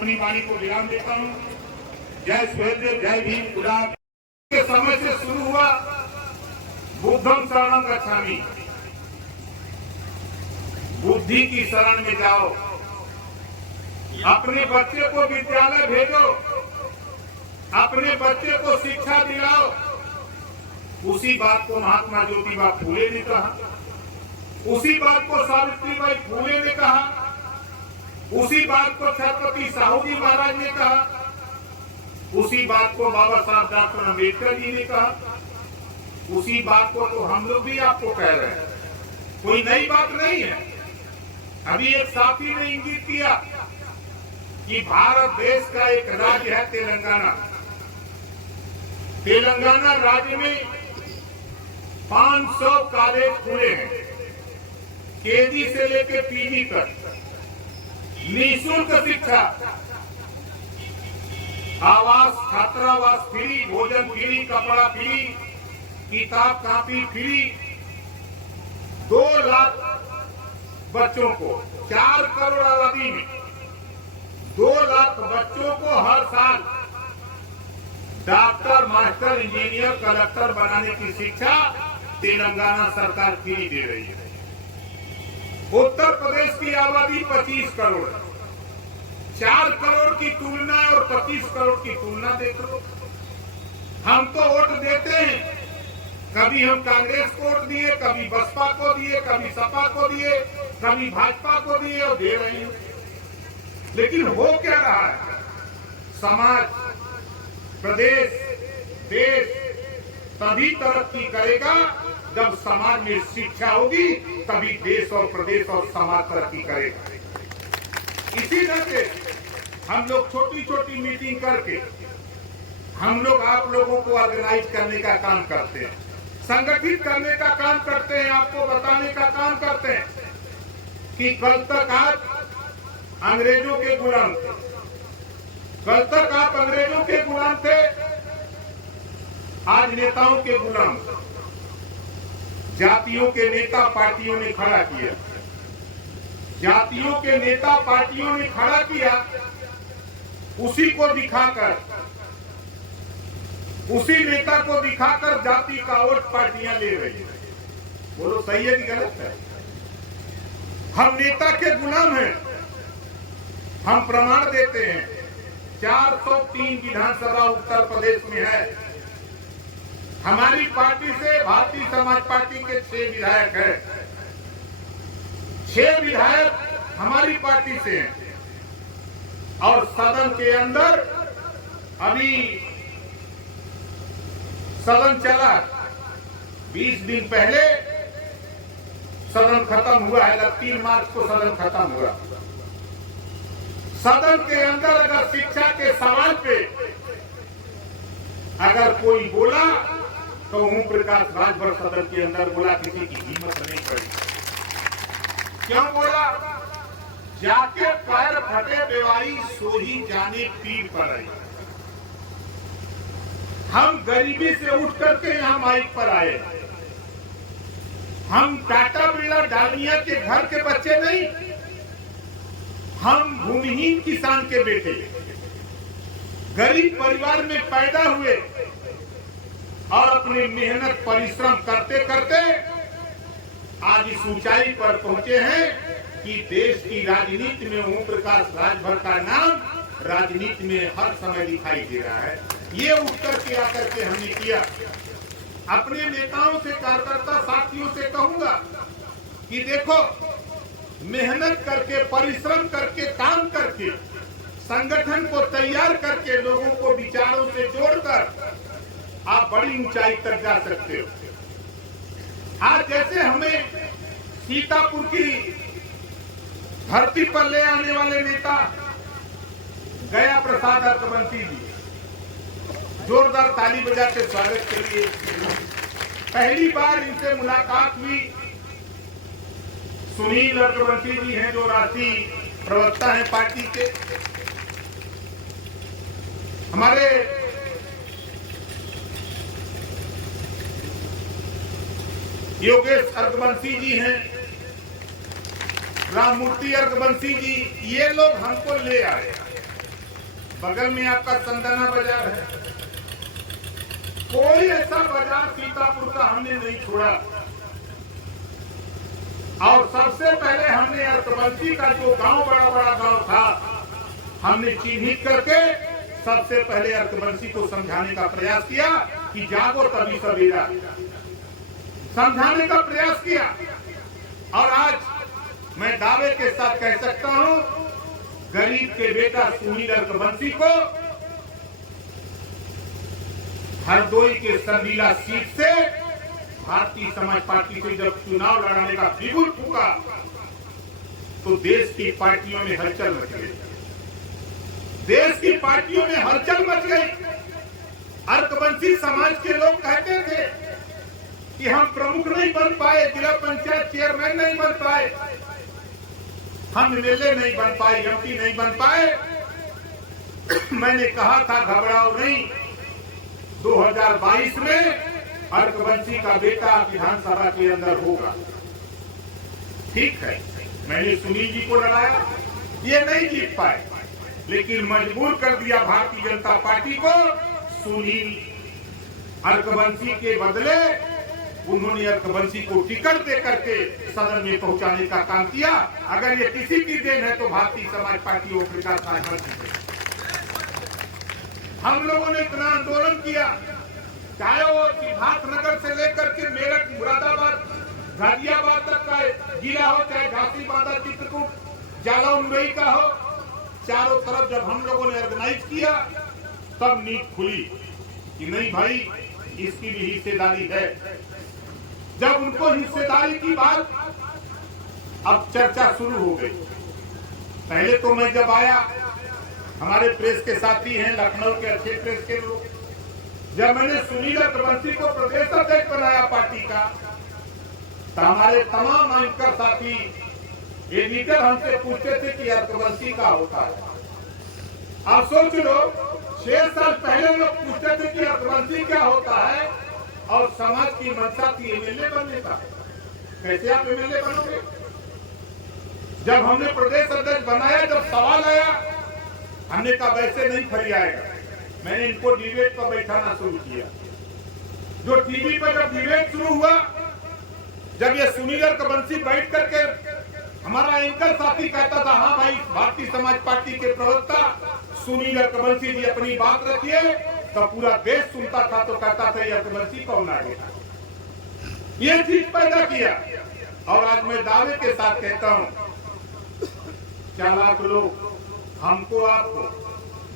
अपनी वाणी को विराम देता हूँ। जय सुहेलदेव, जय भीम। खुदा के समय से शुरू हुआ बुद्धम शरणं गच्छामि, बुद्धि की शरण में जाओ, अपने बच्चे को विद्यालय भेजो, अपने बच्चे को शिक्षा दिलाओ। उसी बात को महात्मा ज्योतिबा फूले ने कहा, उसी बात को सावित्रीबाई फूले ने कहा, उसी बात को छत्रपति साहू जी महाराज ने कहा, उसी बात को बाबा साहब डॉक्टर अम्बेडकर जी ने कहा, उसी बात को तो हम लोग भी आपको कह रहे हैं। कोई नई बात नहीं है। अभी एक साथी ने इंगित किया कि भारत देश का एक राज्य है तेलंगाना। तेलंगाना राज्य में 500 कॉलेज खुले हैं, केजी से लेकर पीजी तक निःशुल्क शिक्षा, आवास, छात्रावास फ्री, भोजन फ्री, कपड़ा फ्री, किताब कापी फ्री। 2 लाख बच्चों को, 4 करोड़ आबादी में 2 लाख बच्चों को हर साल डॉक्टर, मास्टर, इंजीनियर, कलेक्टर बनाने की शिक्षा तेलंगाना सरकार फ्री दे रही है। उत्तर प्रदेश की आबादी 25 करोड़, 4 करोड़ की तुलना और 25 करोड़ की तुलना देख लो। हम तो वोट देते हैं, कभी हम कांग्रेस को वोट दिए, कभी बसपा को दिए, कभी सपा को दिए, कभी भाजपा को दिए और दे रही हूं। लेकिन हो क्या रहा है? समाज, प्रदेश, देश तभी तरक्की करेगा जब समाज में शिक्षा होगी, तभी देश और प्रदेश और समाज तरक्की करेगा। इसी तरह से हम लोग छोटी छोटी मीटिंग करके हम लोग आप लोगों को ऑर्गेनाइज करने का काम करते हैं, संगठित करने का काम करते हैं, आपको बताने का काम करते हैं कि कल तक आप अंग्रेजों के गुलाम थे, कल तक आप अंग्रेजों के गुलाम थे, आज नेताओं के गुलाम। जातियों के नेता पार्टियों ने खड़ा किया, जातियों के नेता पार्टियों ने खड़ा किया, उसी को दिखाकर, उसी नेता को दिखाकर जाति का वोट पार्टियां ले रही है। बोलो सही है कि गलत है? हम नेता के गुलाम हैं। हम प्रमाण देते हैं, 403 विधानसभा उत्तर प्रदेश में है। हमारी पार्टी से भारतीय समाज पार्टी के 6 विधायक हैं, 6 विधायक हमारी पार्टी से हैं। और सदन के अंदर अभी सदन चला, 20 दिन पहले सदन खत्म हुआ है, 3 मार्च को सदन खत्म हुआ। सदन के अंदर अगर शिक्षा के सवाल पे अगर कोई बोला तो ओम प्रकाश राजभर सदन के अंदर बोला, किसी की हिम्मत नहीं पड़ी। क्यों बोला? जाके पैर फटे बेवाई सोही जाने पीर पर आई। हम गरीबी से उठ करके यहाँ माइक पर आए। हम टाटा बिरला डालिया के घर के बच्चे नहीं, हम भूमिहीन किसान के बेटे, गरीब परिवार में पैदा हुए और अपनी मेहनत परिश्रम करते करते आज इस ऊंचाई पर पहुंचे हैं कि देश की राजनीति में ओम प्रकाश राजभर का नाम राजनीति में हर समय दिखाई दे रहा है। ये उठ करके आकर के हमने किया। अपने नेताओं से, कार्यकर्ता साथियों से कहूंगा कि देखो, मेहनत करके, परिश्रम करके, काम करके, संगठन को तैयार करके, लोगों को विचारों से जोड़कर आप बड़ी ऊंचाई तक जा सकते हो। आज जैसे हमें सीतापुर की धरती पर ले आने वाले नेता गया प्रसाद अर्कवंशी जी, जोरदार ताली बजा के स्वागत के लिए। पहली बार इनसे मुलाकात हुई। सुनील अर्कवंशी जी हैं जो राष्ट्रीय प्रवक्ता हैं पार्टी के। हमारे योगेश अर्कवंशी जी हैं, राममूर्ति अर्कवंशी जी, ये लोग हमको ले आए। बगल में आपका संदना बाजार है। कोई ऐसा बाजार सीतापुर का हमने नहीं छोड़ा। और सबसे पहले हमने अर्कबंसी का जो गांव बड़ा बड़ा गांव था, हमने चिन्हित करके सबसे पहले अर्कबंसी को समझाने का प्रयास किया कि जागो तभी सवेरा, समझाने का प्रयास किया। और आज मैं दावे के साथ कह सकता हूं, गरीब के बेटा सुनील अर्कबंसी को हरदोई के संदीला सीट से भारतीय समाज पार्टी से जब चुनाव लड़ाने का बिगुल फूका तो देश की पार्टियों में हलचल मच गई। देश की पार्टियों में हलचल मच गई। अर्कबंसी समाज के लोग कहते थे कि हम प्रमुख नहीं बन पाए, जिला पंचायत चेयरमैन नहीं बन पाए, हम एमएलए नहीं बन पाए, एमपी नहीं बन पाए। मैंने कहा था घबराओ नहीं, 2022 में अर्कबंसी का बेटा विधानसभा के अंदर होगा। ठीक है, मैंने सुनील जी को लड़ाया, ये नहीं जीत पाए, लेकिन मजबूर कर दिया भारतीय जनता पार्टी को। सुनील अर्कबंसी के बदले उन्होंने अर्कबंसी को टिकट दे करके सदन में पहुंचाने का काम किया। अगर ये किसी की देन है तो भारतीय समाज पार्टी ओम प्रकाश राजभर की। हम लोगों ने इतना आंदोलन किया, चाहे वो सिद्धार्थनगर से लेकर के मेरठ, मुरादाबाद, गाजियाबाद तक का जिला हो, चाहे झांसी, बांदा, चित्रकूट, जालौन, मुरई का हो, चारों तरफ जब हम लोगों ने ऑर्गेनाइज किया तब नींद खुली कि नहीं भाई, इसकी भी हिस्सेदारी है। जब उनको हिस्सेदारी की बात अब चर्चा शुरू हो गई। पहले तो मैं जब आया, हमारे प्रेस के साथी हैं लखनऊ के अच्छे प्रेस के लोग, जब मैंने सुनील अर्कबंसी को प्रदेश अध्यक्ष बनाया पार्टी का, तो हमारे तमाम एंकर साथी एडिटर हमसे पूछते थे कि अर्कबंसी का होता है। आप सोच लो, 6 साल पहले लोग पूछते थे कि अर्कबंसी क्या होता है, और समाज की मंशा थी एमएलए बनने का। कैसे आप एमएलए बनोगे? जब हमने प्रदेश अध्यक्ष बनाया, जब सवाल आया, हमने कहा वैसे नहीं फरियाएगा। मैंने इनको डिबेट पर बैठाना शुरू किया। जो टीवी पर जब डिबेट शुरू हुआ, जब ये सुनील अर्कबंसी बैठ करके, हमारा एंकर साथी कहता था हाँ भाई, भारतीय समाज पार्टी के प्रवक्ता सुनील अर्कबंसी जी अपनी बात रखिए, तो पूरा देश सुनता था, तो कहता था ये अर्कबंसी कौन आ गया। ये चीज पैदा किया। और आज मैं दावे के साथ कहता हूं, चालाक लोग हमको आपको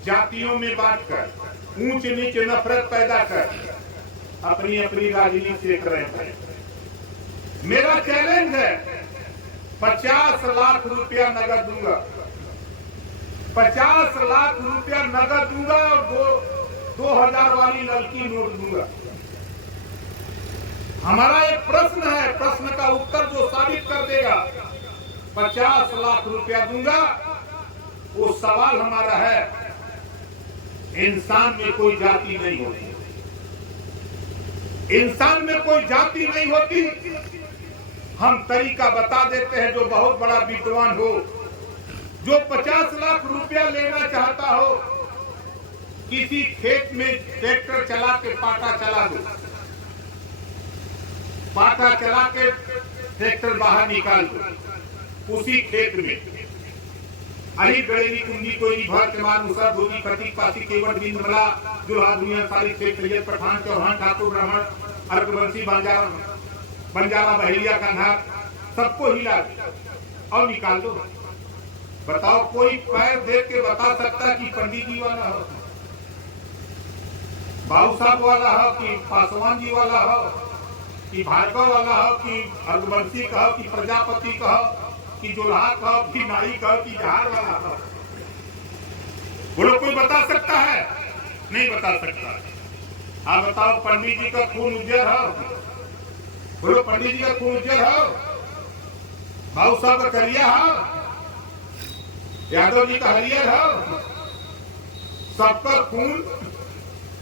जातियों में बांटकर, ऊंच नीच नफरत पैदा कर अपनी अपनी राजनीति देख रहे हैं। मेरा चैलेंज है, 50 लाख रुपया नगद दूंगा, 50 लाख रुपया नगद दूंगा, और 2000 वाली लड़की नोट दूंगा। हमारा एक प्रश्न है, प्रश्न का उत्तर जो साबित कर देगा 50 लाख रुपया दूंगा, वो सवाल हमारा है, इंसान में कोई जाति नहीं होती, इंसान में कोई जाति नहीं होती। हम तरीका बता देते हैं, जो बहुत बड़ा विद्वान हो, जो 50 लाख रुपया लेना चाहता हो, किसी खेत में ट्रैक्टर चला के पाटा चला दो, पाटा चला के ट्रैक्टर बाहर निकाल दो, उसी खेत में अही गड़ेली कुंडी कोई भर चमार मुसर धोबी प्रतीक पासी केवट बिंद मला दुल्हा दुनिया सारी शेख सैयद पठान चौहान ठाकुर ब्राह्मण अर्कबंसी बंजारा बहेलिया कन्हार सबको हिला और निकाल दो। बताओ, कोई पैर देख के बता सकता कि पंडित जी वाला हो, बाबू साहब वाला हो, कि पासवान जी वाला हो, कि भार्गव वाला हो, कि अर्कबंसी का हो, कि प्रजापति का हो, कि जोल्हा का हो, कि नाई का हो, कि जहार वाला हो? बोलो, कोई बता सकता है? नहीं बता सकता। आप बताओ, पंडित जी का खून उज्जर हो? बोलो, पंडित जी का खून उज्जर हो? बाबू साहब का करिया हो? यादव जी का हरियर हो? सबका खून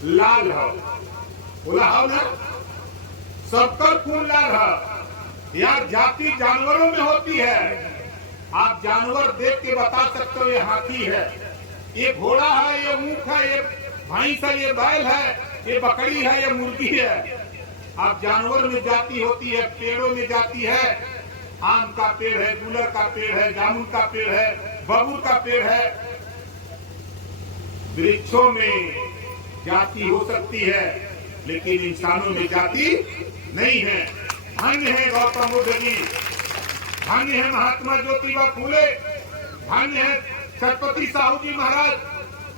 लाल हो? बोला हो ना, सबका खून लाल हो। यार, जाति जानवरों में होती है। आप जानवर देख के बता सकते हो ये हाथी है, ये घोड़ा है, ये ऊंट है, ये भैंस है, ये बैल है, ये बकरी है, ये मुर्गी है। अब जानवर में जाति होती है, पेड़ों में जाति है। आम का पेड़ है, गुलर का पेड़ है, जामुन का पेड़ है, बबूल का पेड़ है। वृक्षों में जाति हो सकती है, लेकिन इंसानों में जाति नहीं है। धन्य है गौतम बुद्ध जी, धन्य है महात्मा ज्योतिबा फूले, धन्य है छत्रपति साहू जी महाराज,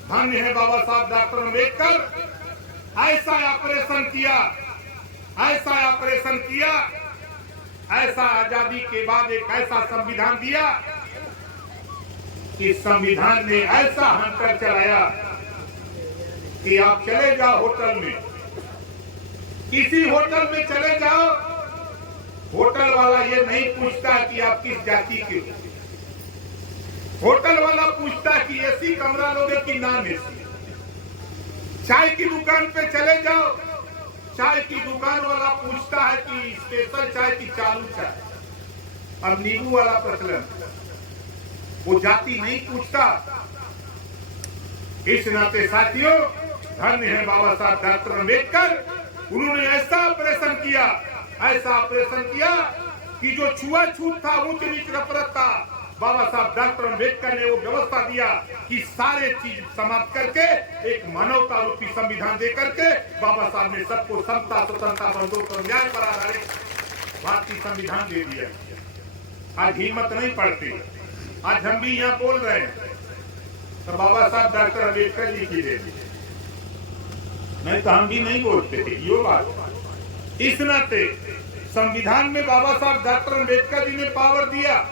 धन्य है बाबा साहब डॉक्टर अम्बेडकर। ऐसा ऑपरेशन किया, ऐसा ऑपरेशन किया, ऐसा आजादी के बाद एक ऐसा संविधान दिया कि संविधान ने ऐसा हंटर चलाया कि आप चले जाओ होटल में, किसी होटल में चले जाओ, होटल वाला ये नहीं पूछता कि आप किस जाति के हो। होटल वाला पूछता कि एसी कमरा लोगे कि नॉन एसी। चाय की दुकान पे चले जाओ, चाय की दुकान वाला पूछता है कि स्पेशल चाय की चालू चाय। अब नींबू वाला प्रचलन, वो जाति नहीं पूछता। इस नाते साथियों, धन्य है बाबा साहब डॉक्टर अम्बेडकर। उन्होंने ऐसा ऑपरेशन किया, ऐसा ऑपरेशन किया कि जो छुआछूत था, ऊंच नीच नफरत था, बाबा साहब डॉक्टर अम्बेडकर ने वो व्यवस्था दिया कि सारे चीज समाप्त करके एक मानवता रूपी संविधान दे करके बाबा साहब ने सबको समता, स्वतंत्रता, बंधुत्व, न्याय पर आधारित भारतीय संविधान दे दिया। आज हिम्मत नहीं पड़ती, आज हम भी यहाँ बोल रहे हैं तो बाबा साहब डॉक्टर अम्बेडकर जी की दे दी, नहीं तो हम भी नहीं बोलते थे यो बात। इस नाते संविधान में बाबा साहब डॉक्टर अम्बेडकर जी ने पावर दिया,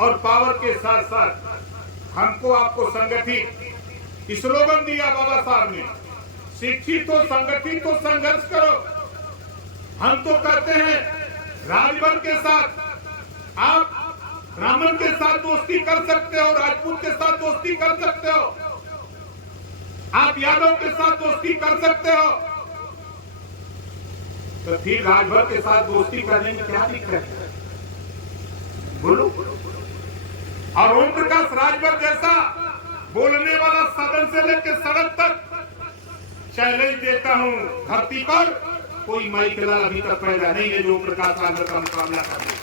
और पावर के साथ साथ हमको आपको संगठित स्लोगन दिया बाबा साहब ने, शिक्षित हो, संगठित हो, संघर्ष करो। हम तो कहते हैं राजभर के साथ आप ब्राह्मण के साथ दोस्ती कर सकते हो, राजपूत के साथ दोस्ती कर सकते हो, आप यादव के साथ दोस्ती कर सकते हो, तो फिर राजभर के साथ दोस्ती करने में क्या दिक्कत है? बोलो। और ओम प्रकाश राजभर जैसा बोलने वाला सदन से लेकर सड़क तक चैलेंज देता हूं, धरती पर कोई माइकलाल अभी तक पैदा नहीं है जो ओम प्रकाश राजभर का मुकाबला करे।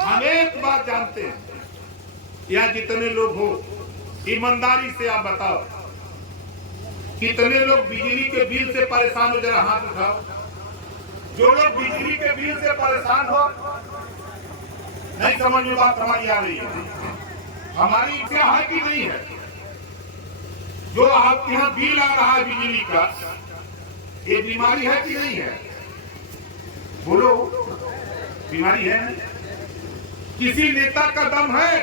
हम एक बात जानते हैं, यहाँ जितने लोग हो, ईमानदारी से आप बताओ कितने लोग बिजली के बिल से परेशान हो, जरा हाथ उठाओ। जो लोग बिजली के बिल से परेशान हो, नहीं समझ में बात हमारी आ रही है, हमारी इच्छा है कि नहीं है? जो आपके यहाँ बिल आ रहा है बिजली का, ये बीमारी है कि नहीं है? बोलो, बीमारी है? किसी नेता का दम है?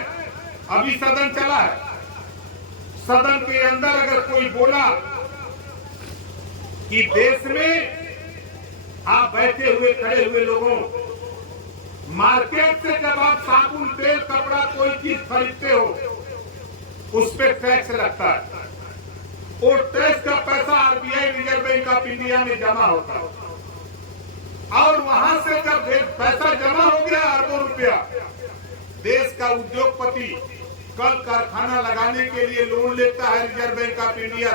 अभी सदन चला है, सदन के अंदर अगर कोई बोला कि देश में आप बैठे हुए खड़े हुए लोगों, मार्केट से जब आप साबुन, तेल, कपड़ा कोई चीज खरीदते हो, उस पे टैक्स लगता है। और टैक्स का पैसा RBI, reserve bank of India में जमा होता है, और वहां से जब पैसा जमा हो गया अरबों रुपया, देश का उद्योगपति कल कारखाना लगाने के लिए लोन लेता है reserve bank of India,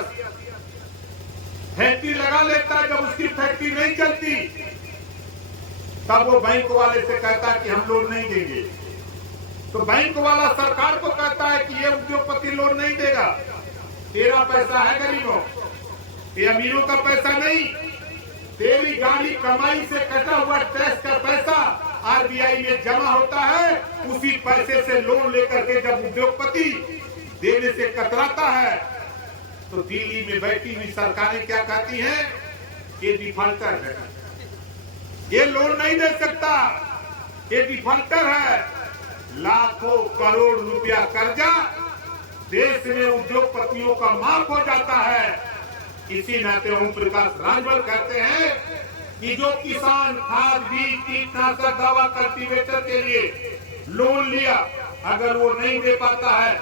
factory लगा लेता है। जब उसकी फैक्ट्री नहीं चलती तब वो बैंक वाले से कहता है कि हम लोन नहीं देंगे, तो बैंक वाला सरकार को कहता है कि ये उद्योगपति लोन नहीं देगा, तेरा पैसा है गरीबों, ये अमीरों का पैसा नहीं, तेरी गाड़ी कमाई से कटा हुआ टैक्स का पैसा आरबीआई में जमा होता है। उसी पैसे से लोन लेकर के जब उद्योगपति देने से कतराता है, तो दिल्ली में बैठी हुई सरकारें क्या कहती हैं? ये डिफॉल्टर है, ये लोन नहीं दे सकता, ये डिफॉल्टर है। लाखों करोड़ रुपया कर्जा देश में उद्योगपतियों का माफ हो जाता है। इसी नाते ओम प्रकाश राजभर कहते हैं कि जो किसान खाद, बीज, कीटनाशक, दवा, कल्टीवेटर के लिए लोन लिया, अगर वो नहीं दे पाता है,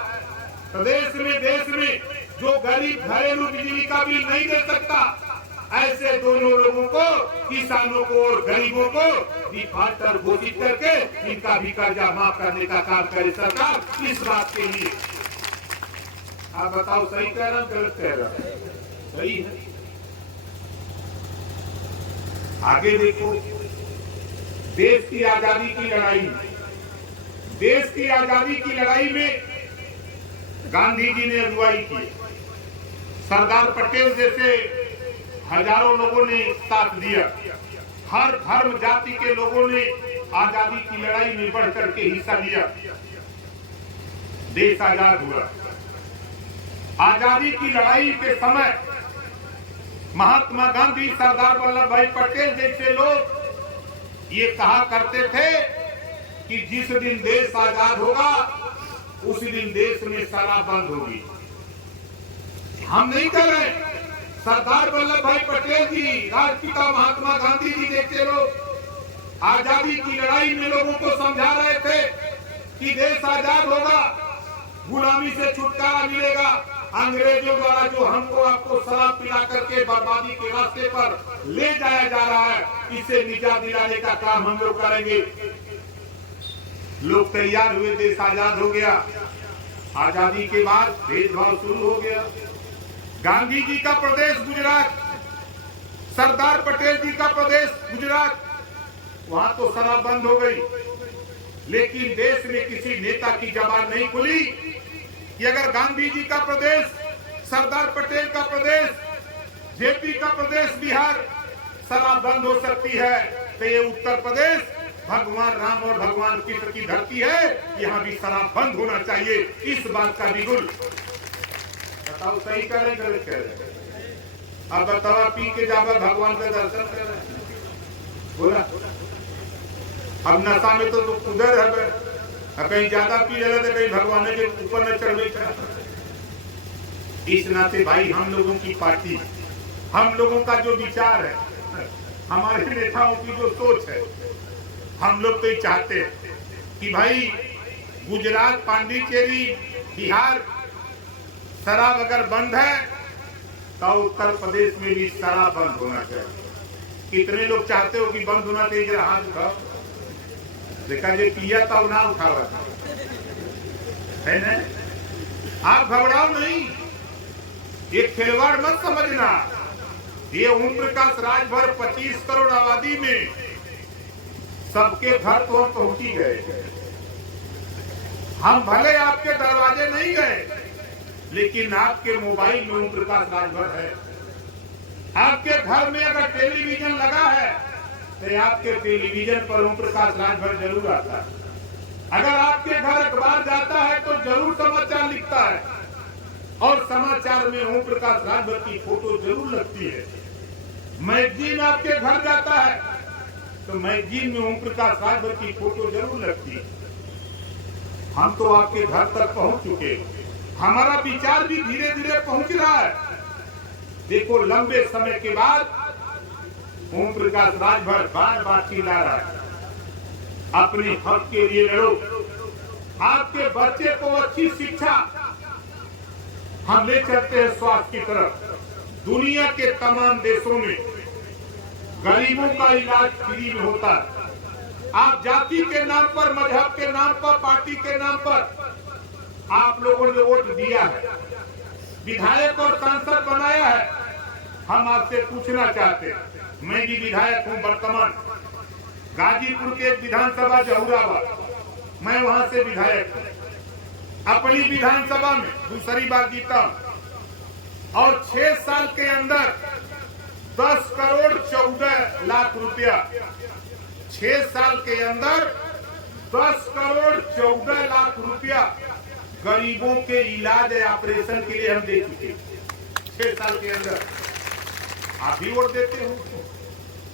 तो देश में जो गरीब घरेलू बिजली का बिल नहीं दे सकता, ऐसे दोनों लोगों को, किसानों को और गरीबों को डिफॉल्टर घोषित करके इनका भी कर्जा माफ करने का काम करे सरकार। इस बात के लिए आप बताओ सही कह रहा हूं गलत कह रहा हूं? सही है। आगे देखो, देश की आजादी की लड़ाई, देश की आजादी की लड़ाई में गांधी जी ने अगुवाई की, सरदार पटेल जैसे हजारों लोगों ने साथ दिया, हर धर्म जाति के लोगों ने आजादी की लड़ाई में बढ़ करके हिस्सा लिया, देश आजाद हुआ। आजादी की लड़ाई के समय महात्मा गांधी, सरदार वल्लभ भाई पटेल जैसे लोग ये कहा करते थे कि जिस दिन देश आजाद होगा उस दिन देश में शराब बंद होगी। हम नहीं कर रहे, सरदार वल्लभ भाई पटेल जी, राष्ट्रपिता महात्मा गांधी जी जैसे लोग आजादी की लड़ाई में लोगों को समझा रहे थे कि देश आजाद होगा, गुलामी से छुटकारा मिलेगा, अंग्रेजों द्वारा जो हमको आपको शराब पिला करके बर्बादी के रास्ते पर ले जाया जा रहा है, इसे निजात दिलाने का काम हम लोग करेंगे। लोग तैयार हुए, देश आजाद हो गया। आजादी के बाद भेदभाव शुरू हो गया। गांधी जी का प्रदेश गुजरात, सरदार पटेल जी का प्रदेश गुजरात, वहां तो शराब बंद हो गई, लेकिन देश में किसी नेता की जबान नहीं खुली कि अगर गांधी जी का प्रदेश, सरदार पटेल का प्रदेश, जेपी का प्रदेश बिहार शराब बंद हो सकती है, तो ये उत्तर प्रदेश भगवान राम और भगवान कृष्ण की धरती है, यहाँ भी शराब बंद होना चाहिए। इस बात का बिगुल बताओ सही कह रहे गलत कह रहे? अब बताओ, पी के जावा भगवान का दर्शन कर रहे हैं, बोला अब नशा में तो उधर है, कहीं ज्यादा पी रहे तो कहीं भगवान के ऊपर न चढ़ गई। इस नाते भाई हम लोगों की पार्टी, हम लोगों का जो विचार है, हमारे नेताओं की जो सोच है, हम लोग तो ये चाहते हैं कि भाई गुजरात, पांडिचेरी, बिहार शराब अगर बंद है तो उत्तर प्रदेश में भी शराब बंद होना चाहिए। कितने लोग चाहते हो कि बंद होना चाहिए? जरा हाथ उठाओ, देखा जे पिया था ना उठावा है ना। आप घबराओ नहीं, ये खिलवाड़ मत समझना। ये ओम प्रकाश राजभर 25 करोड़ आबादी में सबके घर तो पहुंच ही गए। हम भले आपके दरवाजे नहीं गए, लेकिन आपके मोबाइल में ओम प्रकाश राजभर है। आपके घर में अगर टेलीविजन लगा है तो आपके टेलीविजन पर ओम प्रकाश राजभर जरूर आता है। अगर आपके घर अखबार जाता है तो जरूर समाचार लिखता है, और समाचार में ओम प्रकाश राजभर की फोटो जरूर लगती है। मैगजीन आपके घर जाता है तो मैगजीन में ओम प्रकाश राजभर की फोटो जरूर लगती है। हम तो आपके घर तक पहुंच चुके, हमारा विचार भी धीरे धीरे पहुंच रहा है। देखो, लंबे समय के बाद ओम प्रकाश राजभर बार बार चिल्ला रहा है, अपने हक के लिए लड़ो, आपके बच्चे को अच्छी शिक्षा। हम ले चलते हैं स्वास्थ्य की तरफ। दुनिया के तमाम देशों में गरीबों का इलाज फ्री में होता है। आप जाति के नाम पर, मजहब के नाम पर, पार्टी के नाम पर आप लोगों ने वोट दिया है, विधायक और सांसद बनाया है। हम आपसे पूछना चाहते हैं, मैं भी विधायक हूं वर्तमान, गाजीपुर के एक विधानसभा जहुराबाद, मैं वहां से विधायक हूं। अपनी विधानसभा में दूसरी बार जीता और 6 साल के अंदर 10 करोड़ 14 लाख रुपया, 6 साल के अंदर 10 करोड़ 14 लाख रुपया गरीबों के इलाज या ऑपरेशन के लिए हम दे चुके 6 साल के अंदर। आप भी वोट देते हो,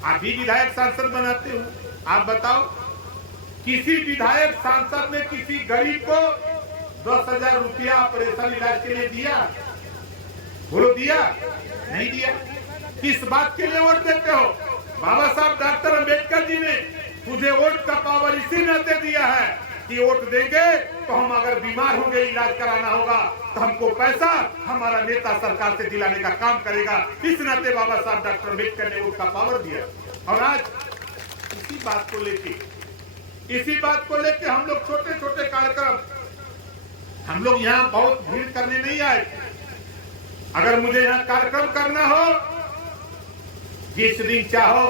आप भी विधायक सांसद बनाते हो। आप बताओ, किसी विधायक सांसद ने किसी गरीब को 10,000 रुपया ऑपरेशन इलाज के लिए दिया? बोलो, दिया? नहीं दिया। किस बात के लिए वोट देते हो? बाबा साहब डॉक्टर अंबेडकर जी ने तुझे वोट का पावर इसी नाते दिया है कि वोट देंगे तो हम अगर बीमार होंगे, इलाज कराना होगा तो हमको पैसा हमारा नेता सरकार से दिलाने का काम करेगा। इस नाते बाबा साहब डॉक्टर अंबेडकर ने वोट का पावर दिया। और आज इसी बात को लेके हम लोग छोटे छोटे कार्यक्रम, हम लोग यहाँ बहुत भीड़ करने नहीं आए, अगर मुझे यहाँ कार्यक्रम करना हो, जिस दिन चाहो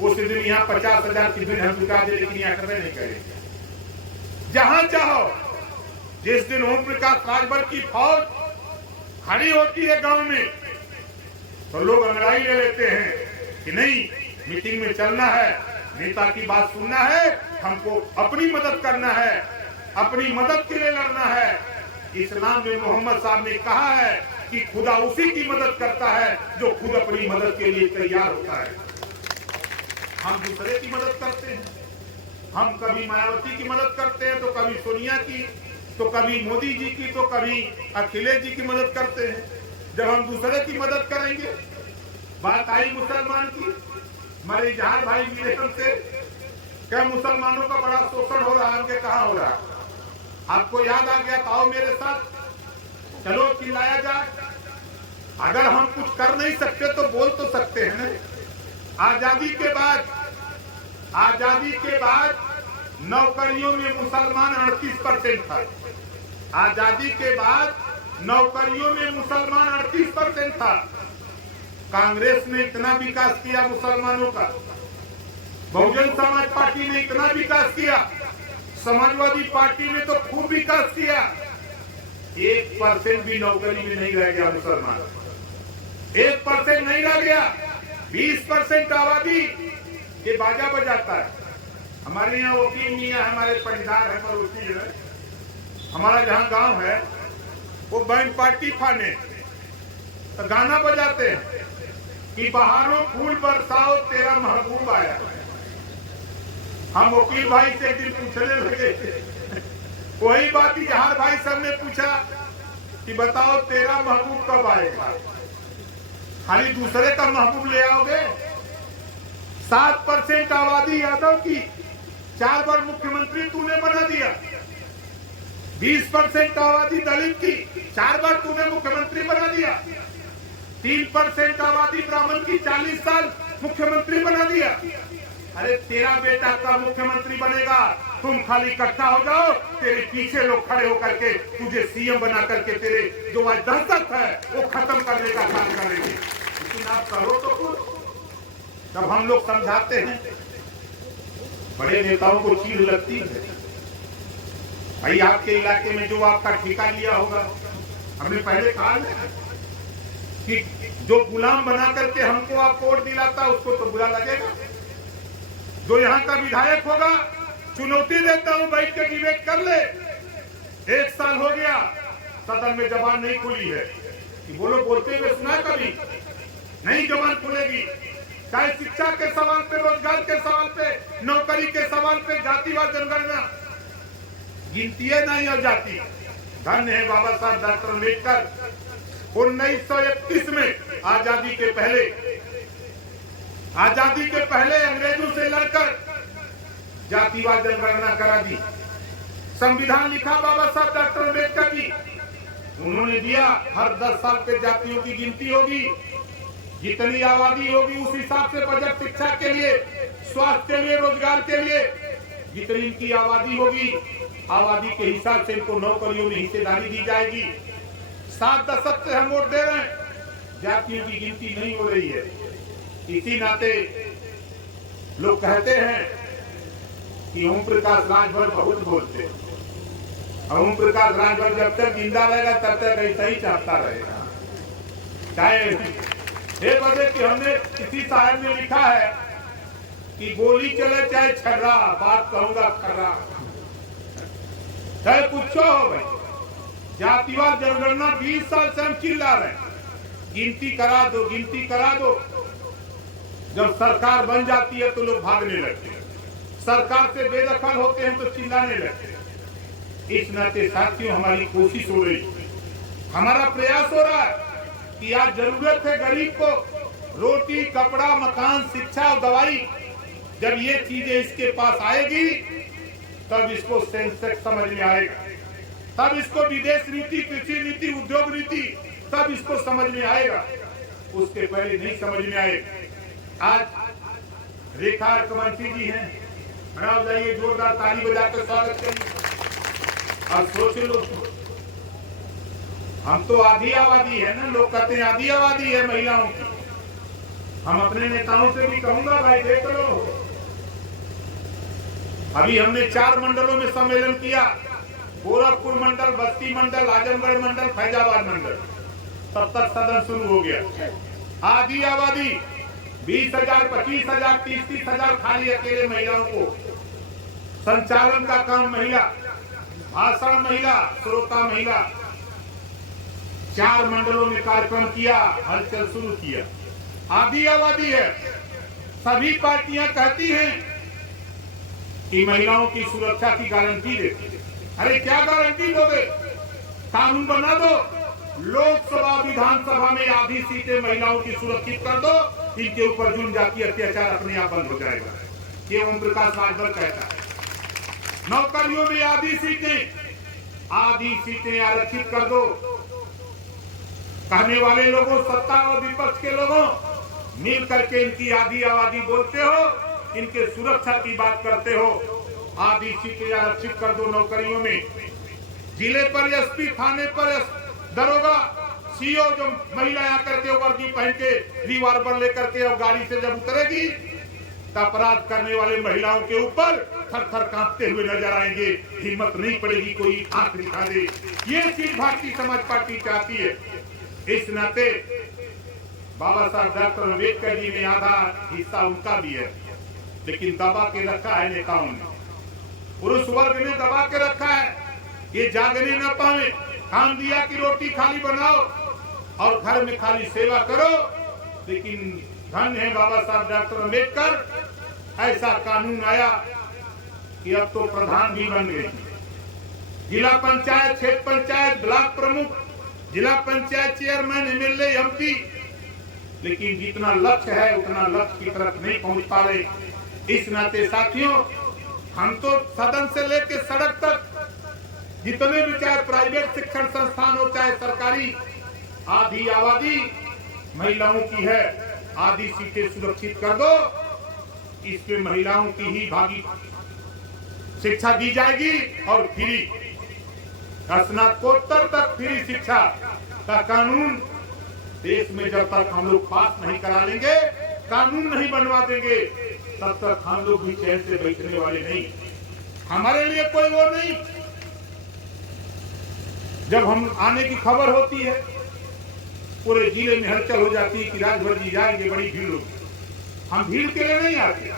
उस दिन यहाँ 50,000 की भीड़ हम जुटा दे, लेकिन यहाँ करवे नहीं करेंगे। जहां चाहो, जिस दिन ओम प्रकाश राजभर की फौज खड़ी होती है गांव में, तो लोग अंगड़ाई ले लेते हैं कि नहीं, मीटिंग में चलना है, नेता की बात सुनना है, हमको अपनी मदद करना है, अपनी मदद के लिए लड़ना है। इस्लाम में मोहम्मद साहब ने कहा है कि खुदा उसी की मदद करता है जो खुद अपनी मदद के लिए तैयार होता है। हम दूसरे की मदद करते हैं, हम कभी मायावती की मदद करते हैं, तो कभी सोनिया की, तो कभी मोदी जी की, तो कभी अखिलेश जी की मदद करते हैं। जब हम दूसरे की मदद करेंगे, बात आई मुसलमान की, हमारे जहां भाई विदेशम से क्या मुसलमानों का बड़ा शोषण हो रहा है, हमके कहा हो रहा है, आपको याद आ गया, आओ मेरे साथ, चलो चिल्लाया जाए। अगर हम कुछ कर नहीं सकते तो बोल तो सकते हैं ना। आजादी के बाद नौकरियों में मुसलमान 38% था। आजादी के बाद नौकरियों में मुसलमान 38% था। कांग्रेस ने इतना विकास किया मुसलमानों का, बहुजन समाज पार्टी ने इतना विकास किया, समाजवादी पार्टी ने तो खूब विकास किया। 1% भी नौकरी में नहीं रह गया मुसलमान, 1% नहीं रह गया। 20% आबादी ये बाजा बजाता है। हमारे यहाँ वकील मियाँ, हमारे पटीदार है, पड़ोसी है, हमारा जहाँ गांव है वो बैंड पार्टी खाने तो गाना बजाते हैं कि बहारों फूल बरसाओ तेरा महबूब आया। हम वकील भाई से एक दिन पूछने लगे, वही बात इजहार भाई सब ने पूछा कि बताओ तेरा महबूब कब आएगा, खाली दूसरे का महबूब ले आओगे। 7% आबादी यादव की, 4 बार मुख्यमंत्री तूने बना दिया। 20% आबादी दलित की, 4 बार तूने मुख्यमंत्री बना दिया। 3% आबादी ब्राह्मण की, 40 साल मुख्यमंत्री बना दिया। अरे तेरा बेटा का मुख्यमंत्री बनेगा, तुम खाली इकट्ठा हो जाओ, तेरे पीछे लोग खड़े होकर के तुझे सीएम बना करके तेरे जो आज दहशत है वो खत्म करने का काम करेंगे। लेकिन आप करो तो कुछ। जब हम लोग समझाते हैं, बड़े नेताओं को चीड़ लगती है। भाई आपके इलाके में जो आपका ठेका लिया होगा, हमने पहले कहा है कि जो गुलाम बना करके हमको आप वोट दिलाता उसको तो बुरा लगेगा। जो यहाँ का विधायक होगा, चुनौती देता हूँ, बैठ के डिबेट कर ले। 1 साल हो गया, सदन में जबान नहीं खुली है कि बोलो, बोलते हुए सुना कभी नहीं, जबान खुलेगी। चाहे शिक्षा के सवाल पे, रोजगार के सवाल पे, नौकरी के सवाल पे, जातिवाद जनगणना, गिनती है नहीं और जाति। धन्य है बाबा साहब डॉक्टर अम्बेडकर, 1931 में आजादी के पहले अंग्रेजों से लड़कर जातिवाद जनगणना करा दी। संविधान लिखा बाबा साहब डॉक्टर अम्बेडकर जी, उन्होंने दिया हर 10 साल पे जातियों की गिनती होगी, जितनी आबादी होगी उस हिसाब से बजट शिक्षा के लिए, स्वास्थ्य के लिए, रोजगार के लिए, जितनी इनकी आबादी होगी आबादी के हिसाब से इनको नौकरियों में हिस्सेदारी दी जाएगी। 7 दशक से हम वोट दे रहे हैं, जातियों की गिनती नहीं हो रही है। इसी नाते लोग कहते हैं कि ओम प्रकाश राजभर बहुत बोलते हैं, और ओम प्रकाश राजभर जब तक जिंदा रहेगा तब तक ऐसा ही चाहता रहेगा। चाहे ये वजह कि हमने किसी साहब ने लिखा है कि गोली चले चाहे छर्रा, बात कहूंगा खर्रा, चाहे कुछ हो भाई। जातिवाद जनगणना 20 साल से हम चिल्ला रहे हैं, गिनती करा दो, गिनती करा दो। जब सरकार बन जाती है तो लोग भागने लगते हैं, सरकार से बेदखल होते हैं तो चिल्लाने लगते हैं। इस नाते साथियों हमारी कोशिश हो रही, हमारा प्रयास हो रहा है कि आज जरूरत है गरीब को रोटी, कपड़ा, मकान, शिक्षा और दवाई। जब ये चीजें इसके पास आएगी तब इसको सेंसेक्स समझ में आएगा, तब इसको विदेश नीति, कृषि नीति, उद्योग नीति, तब इसको समझ में आएगा, उसके पहले नहीं समझ में आएगा। आज रेखा कमंची जी हैं, बनाओ जाइए, जोरदार ताली बजा कर स्वागत करिए। अब सोच लो, हम तो आधी आबादी है ना, लोग कहते हैं आधी आबादी है महिलाओं की। हम अपने नेताओं से भी कहूंगा भाई देख लो, अभी हमने 4 मंडलों में सम्मेलन किया, गोरखपुर मंडल, बस्ती मंडल, आजमगढ़ मंडल, फैजाबाद मंडल, तब तक सदन शुरू हो गया। आधी आबादी 20,000, 25,000, 30,000 खाली अकेले महिलाओं को, संचालन का काम महिला, भाषण महिला, श्रोता महिला। 4 मंडलों में कार्यक्रम किया, हलचल शुरू किया। आधी आबादी है। सभी पार्टियां कहती हैं कि महिलाओं की सुरक्षा की गारंटी देती है। अरे क्या गारंटी दोगे? कानून बना दो, लोकसभा विधानसभा में आधी सीटें महिलाओं की सुरक्षित कर दो, इनके ऊपर जुल्म जाति अत्याचार अपने आप बंद हो जाएगा। ये ओम प्रकाश राजभर कहता है। नौकरियों में आधी सीटें आरक्षित कर दो। कहने वाले लोगों, सत्ता और विपक्ष के लोगों, मिल करके इनकी आधी आबादी बोलते हो, इनके सुरक्षा की बात करते हो। आधी सीटें आरक्षित कर दो नौकरियों में। जिले पर एसपी, थाने पर दरोगा, सीओ, जो महिला आकर के वर्दी पहन के रिवॉल्वर लेकर के और गाड़ी से जब उतरेगी तो अपराध करने वाले महिलाओं के ऊपर थर-थर कांपते हुए नजर आएंगे। हिम्मत नहीं पड़ेगी कोई आंख दिखा दे। ये चीज भारतीय समाज पार्टी चाहती है। इस नाते बाबा साहब डॉक्टर अम्बेडकर जी ने आधा हिस्सा उनका भी है, लेकिन दबा के रखा है नेताओं ने, पुरुष वर्ग ने दबा के रखा है। ये जागने न पावे। काम दिया कि रोटी खाली बनाओ और घर में खाली सेवा करो, लेकिन धन्य है बाबा साहब डॉक्टर अम्बेडकर, ऐसा कानून आया कि अब तो प्रधान भी बन गए। जिला पंचायत, क्षेत्र पंचायत, ब्लॉक प्रमुख, जिला पंचायत चेयरमैन, एमएलए, एमपी, लेकिन जितना लक्ष्य है उतना लक्ष्य की तरफ नहीं पहुंच पा रहे। इस नाते साथियों, हम तो सदन से लेकर सड़क तक जितने भी, चाहे प्राइवेट शिक्षण संस्थान हो चाहे सरकारी, आधी आबादी महिलाओं की है। आधी सीटें सुरक्षित कर दो, इसमें महिलाओं की ही भागी शिक्षा दी जाएगी और फ्री, स्नातकोत्तर तक फ्री शिक्षा का कानून देश में जब तक हम लोग पास नहीं करा लेंगे, कानून नहीं बनवा देंगे, तब तक हम लोग भी चैन से बैठने वाले नहीं। हमारे लिए कोई वो नहीं। जब हम आने की खबर होती है, पूरे जिले में हलचल हो जाती है कि राजभर जी जाएंगे, बड़ी भीड़ होगी। हम भीड़ के लिए नहीं आते।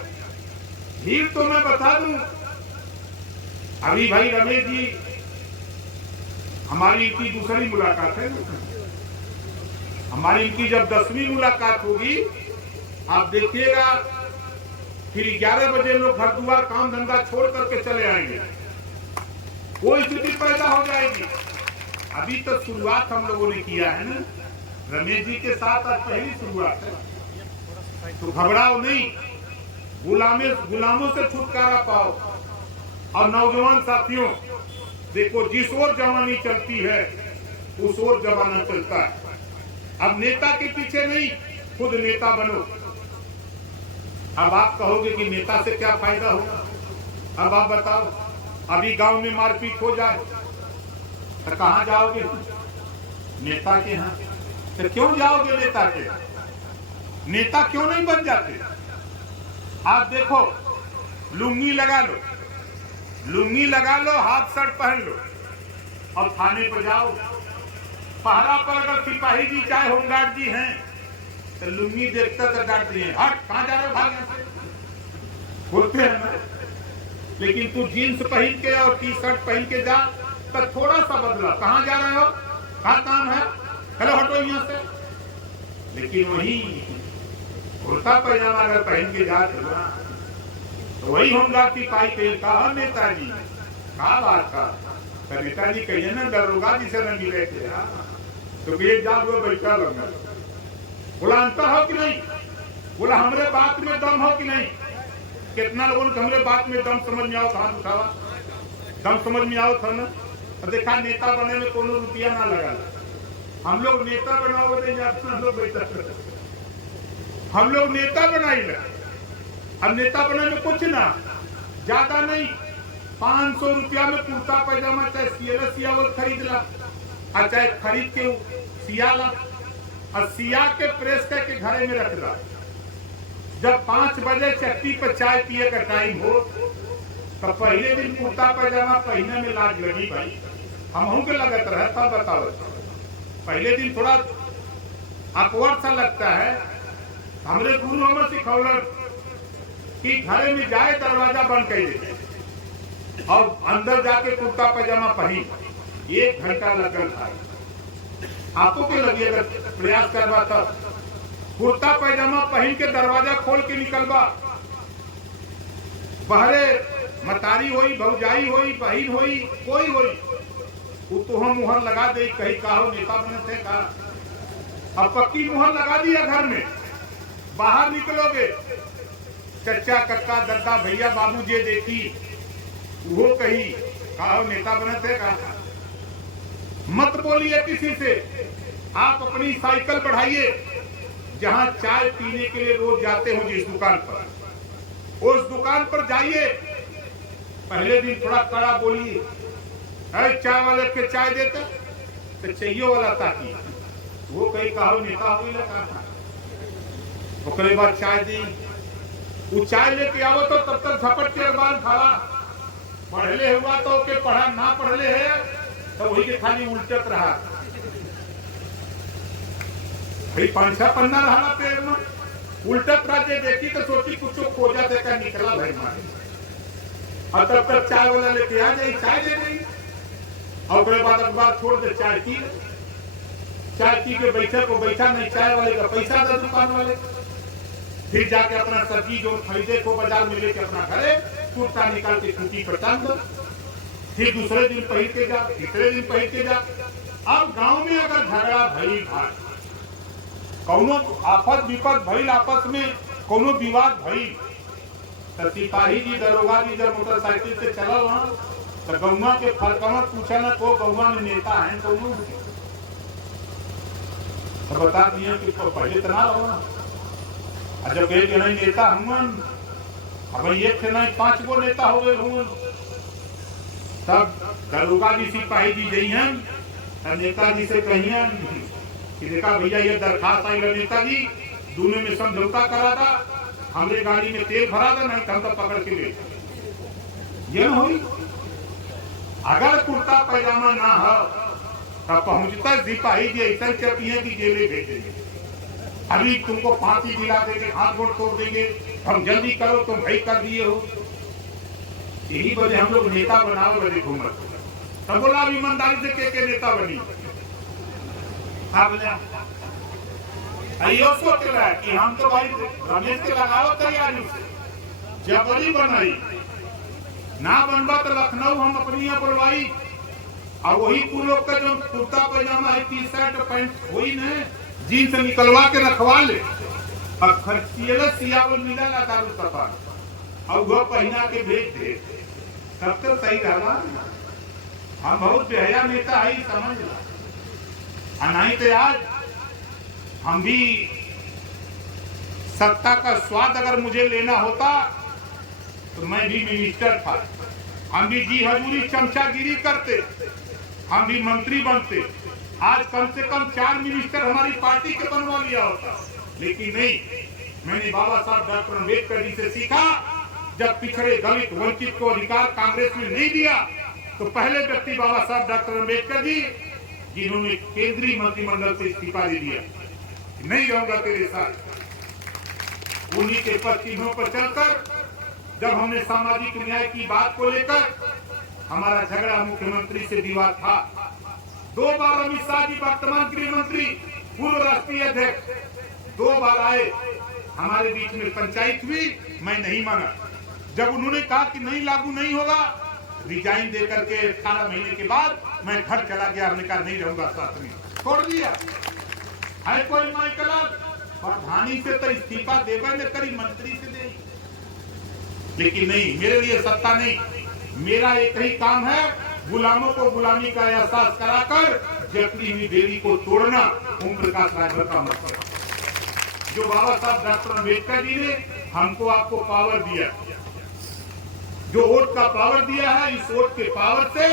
भीड़ तो मैं बता दूं, अभी भाई रमेश जी, हमारी इनकी दूसरी मुलाकात है। हमारी इनकी जब 10वीं मुलाकात होगी, आप देखिएगा, फिर 11 बजे लोग घर द्वार काम धंधा छोड़ करके चले आएंगे। वो स्थिति पैदा हो जाएगी। अभी तो शुरुआत हम लोगों ने किया है ना, रमेश जी के साथ आज पहली शुरुआत है, तो घबराओ नहीं। गुलामों से छुटकारा पाओ। और नौजवान साथियों, देखो, जिस ओर जवानी चलती है उस ओर जमाना चलता है। अब नेता के पीछे नहीं, खुद नेता बनो। अब आप कहोगे कि नेता से क्या फायदा होगा? अब आप बताओ, अभी गांव में मारपीट हो जाए तो कहां जाओगे? नेता के यहाँ। तो क्यों जाओगे नेता के? नेता क्यों नहीं बन जाते? आप देखो, लुंगी लगा लो, हाफ शर्ट पहन लो और थाने पर जाओ। पहरा पर अगर सिपाही जी चाहे होमगार्ड जी हैं तो लुंगी देखता तो डांट दिए, हट, कहां जा रहे हो, भाग यहाँ से, बोलते हैं ना। लेकिन तू जीन्स पहन के और टी शर्ट पहन के जा तो थोड़ा सा बदला, कहां जा रहे हो, कहां काम है, हेलो हटो यहाँ से। लेकिन वही कुर्ता पैजामा अगर पहन के जा तो वही होमगार्ड सिपाही के कहा, नेताजी कहा बात का, तो नेताजी कहिए ना दरोगा जी से न मिले थे, तो एक जा बैठा लगा। बोला अंतर हो कि नहीं? बोला हमरे बात में दम हो कि नहीं? कितना लोगों ने हमरे बात में दम समझ में आओ, कहां उठावा दम समझ में आओ था ना। तो देखा, नेता बने में कोनो रुपया ना लगा। हम लोग नेता बनाओ, हम लोग बैठा, हम लोग नेता बनाई ला। अब नेता बनाने में कुछ ना, ज्यादा नहीं, 500 रुपया में कुर्ता पैजामा चाहे सियावत खरीद ला, चाहे खरीद के सिया ला और सिया के प्रेस करके घरे में रख दा। जब 5 बजे चट्टी पर चाय पिए का टाइम हो तो पहले दिन कुर्ता पैजामा पहने में लाज लगी भाई, हम के लगत रहे तब बताओ। पहले दिन थोड़ा अपवर्ड सा लगता है। हमरे गुरु हमें सिखौलन कि घरे में जाए दरवाजा बंद कर दे और अंदर जाके कुर्ता पैजामा पहन। 1 घंटा लगल था। आपको क्या लगी अगर प्रयास करवा तब कुर्ता पैजामा पहन के दरवाजा खोल के निकलवा। बहरे मतारी होई, भौजाई होई, बहन होई, कोई होई, वो तो हम मुहर लगा दे कहीं कहो नेता बने थे का। अब पक्की मुहर लगा दिया घर में, बाहर निकलोगे चचा कक्का दादा भैया बाबू जे देखी वो कही कहो नेता बने थे का। मत बोलिए किसी से। आप अपनी साइकिल बढ़ाइए, जहां चाय पीने के लिए रोज जाते हो जिस दुकान पर, उस दुकान पर जाइए। पहले दिन थोड़ा कड़ा बोलिए, चाय वाले के चाय देते तो चाहिए वाला ताकि वो कहीं कहो नेता हो लगा। उसके बाद चाय दी, वो चाय लेके आओ तो तब तक झपट के अखबार खाला। पढ़ले हुआ तो के पढ़ा, ना पढ़ले है तो वही के खाली उल्टत रहा। भाई 5-6 पन्ना रहा पेड़ में उल्टत राज्य देखी तो सोची कुछ खोजा देकर निकला भाई मारे। और तब तक चाय वाला लेके आ जाए, चाय दे देगी और उसके बाद अखबार छोड़ दे, चाय पी के बैठे को बैठा नहीं, चाय वाले का पैसा दे दुकान वाले। फिर जाके अपना सब्जी जो खरीदे को बाजार में लेके अपना घरे कुर्ता निकाल के खूंटी पर टांग दो। फिर दूसरे दिन पहन के जा, तीसरे दिन पहन के जा। अब गांव में अगर झगड़ा भई भाई, कौनो आफत विपद भइल, आपस में कौनो विवाद भई, तो सिपाही जी दरोगा जी जब मोटरसाइकिल से चलल वहां तो गौवा के फरकमत पूछा न को गौवा में नेता है कौनो, तो बता दिए कि पहले तना रहो। जब एक नहीं नेता हुआ, अब एक थे नहीं 5 गो नेता हो गए हुए, तब दरोगा जी सिपाही जी गई हैं नेताजी से कहिए कि देखा भैया ये दरखास्त आई नेताजी, दोनों में समझौता करा था, हमरे गाड़ी में तेल भरा था, नहीं हम तो पकड़ के ले। ये न हुई। अगर कुर्ता पैजामा ना हो तब पहुंचता सिपाही जी ऐसा चपिए की जेले भेजेंगे। अभी तुमको फांसी दिला देंगे, हाथ गोड़ तोड़ देंगे, हम जल्दी करो, तुम भाई कर दिए हो। यही वजह हम लोग नेता बनाओ बड़े घूमत। तब बोला ईमानदारी से के नेता बनी। अयो सोच रहा है कि हम तो भाई रमेश के लगाओ तैयारी से जबरी बनाई ना बनवा तो लखनऊ हम अपनी यहाँ बुलवाई। और वही लोग का जो कुर्ता पैजामा है, टी शर्ट पैंट हुई न जीन्स निकलवा के रखवा ले और खर्चियल सियावल मिला ला दारू सफा और वह पहना के भेज दे, तब तो सही रहा। हम बहुत बेहया नेता है समझ ला। नहीं तो आज हम भी सत्ता का स्वाद अगर मुझे लेना होता तो मैं भी मिनिस्टर था, हम भी जी हजूरी चमचागिरी करते, हम भी मंत्री बनते। आज कम से कम 4 मिनिस्टर हमारी पार्टी के बनवा लिया होता। लेकिन नहीं, मैंने बाबा साहब डॉक्टर अम्बेडकर जी से सीखा, जब पिछड़े दलित वंचित को अधिकार कांग्रेस ने नहीं दिया तो पहले व्यक्ति बाबा साहब डॉक्टर अम्बेडकर जी, जिन्होंने केंद्रीय मंत्रिमंडल से इस्तीफा दे दिया, नहीं रहूंगा तेरे साथ। उन्हीं के पद चिन्हों पर चलकर जब हमने सामाजिक न्याय की बात को लेकर हमारा झगड़ा मुख्यमंत्री से विवाद था। 2 बार अमित शाह जी वर्तमान गृह मंत्री, पूर्व राष्ट्रीय अध्यक्ष 2 बार आए, हमारे बीच में पंचायत हुई, मैं नहीं माना। जब उन्होंने कहा कि नहीं लागू नहीं होगा, रिजाइन देकर के 18 महीने के बाद मैं घर चला गया। हमने कहा नहीं रहूंगा साथ में, छोड़ दिया। है कोई माइकल प्रधानी से तो इस्तीफा देकर न करी, मंत्री से दे। लेकिन नहीं, मेरे लिए सत्ता नहीं, मेरा एक ही काम है, गुलामों को गुलामी का एहसास कराकर जकड़ी हुई बेड़ी को तोड़ना। ओम प्रकाश राजभर का मतलब जो बाबा साहब डॉक्टर अम्बेडकर जी ने हमको आपको पावर दिया, जो वोट का पावर दिया है, इस वोट के पावर से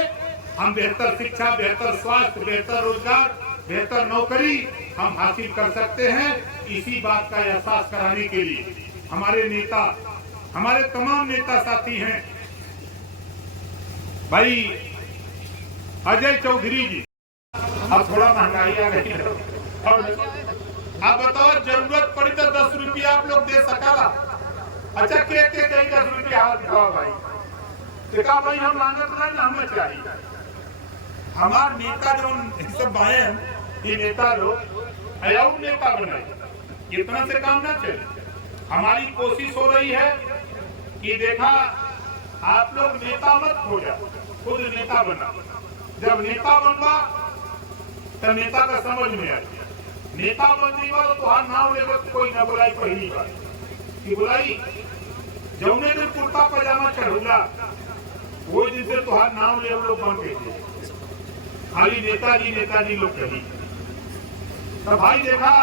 हम बेहतर शिक्षा, बेहतर स्वास्थ्य, बेहतर रोजगार, बेहतर नौकरी हम हासिल कर सकते हैं। इसी बात का एहसास कराने के लिए हमारे नेता, हमारे तमाम नेता साथी हैं। भाई अजय चौधरी जी, अब थोड़ा महंगाई आ गई है और आप बताओ, जरूरत पड़ी तो 10 रुपया आप लोग दे सकाला। अच्छा के कहीं 10 रुपया हाथ दिखाओ भाई, देखा भाई हम मांगत नहीं, हमें चाहिए। हमारे नेता जो सब आए हैं, ये नेता लोग अयाऊ नेता बनाए, इतना से काम ना चले। हमारी कोशिश हो रही है कि देखा आप लोग नेता मत हो जाओ, खुद नेता बना। जब नेता बनवा तो नेता का समझ में आए। नेता बनने वाला तो हर नाम लेकर कोई न बुलाई, पहली बार कि बुलाई जौने दिन कुर्ता पजामा चढ़ूला वो दिन से तुहार नाम ले लोग बन गए, खाली नेताजी नेताजी लोग कही। तो भाई देखा